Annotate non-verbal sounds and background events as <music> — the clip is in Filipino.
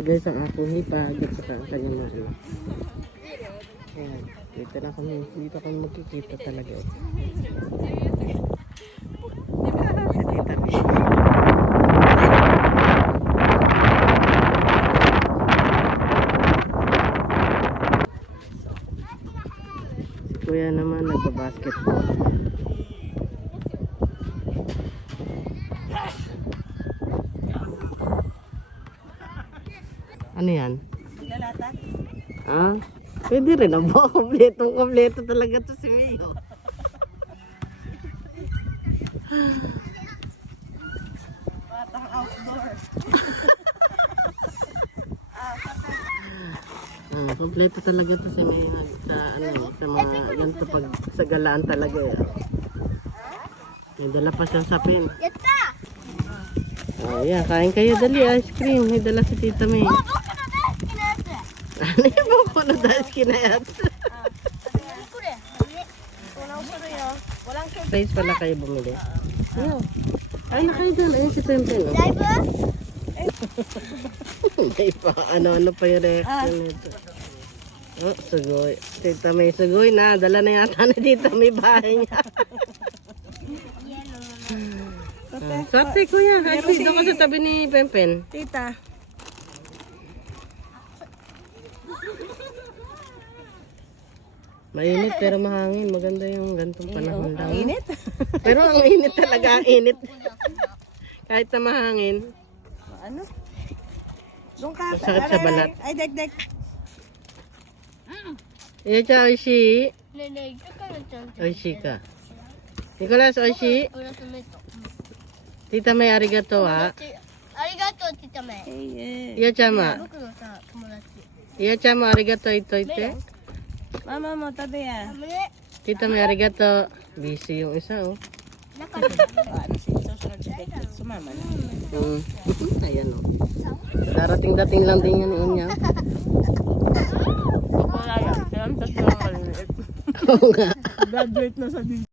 Guys, ang aking hipag at saka ang kanyang mga anak. Ayan, dito na kami. Dito kami magkikita talaga. Si Kuya naman nagbabasketball. Ano yan? Lalata? Ah, pwede rin ang buo. Kompletong kompleto talaga to si Mio. Batang outdoor. <laughs> Ah, kompleto talaga to si Mio. Sa ano, sa mga ganito pag sa galaan talaga. Eh. May dala pa siyang sapin. Yatta! Oh, yeah, kain kayo dali ice cream. May dala si Tita May. 僕の 아니 먹고는 다 시키나요? Price pala kayo bumili. Ayaw. Ay, nakain dyan. Ayun si Pem Pem. May pa, ano-ano pa yung reaction ah. nito. Oh, sugoy. Tita may sugoy na. Dala na yata na dito may bahay niya. Yellow. Ah. Sabi kuya, kasi dito ka sa tabi ni Pempen. Tita, Mainit pero mahangin. Maganda yung gantong panahon daw. Ang init? <laughs> pero ang init talaga, ang init. <laughs> Kahit na mahangin. Ano? Masakit sa balat. Ay, dek, dek. Mm. Iya, cha, oishi. Oishi ka. Nicolas, oishi. Tita May, arigato wa. Arigato, Tita May. Iya, cha, ma. Iya, cha, ma, arigato, ito, ito. Mama mo, tabi ah. Tita may arigato. Busy yung isa oh. Ano si susunod si Becky? Sumama na. Mm. Ayan oh. Darating-dating lang din yan yun niya. Wala yan. Ayan, tatlo ang maliliit. Oo nga. Graduate na sa DJ.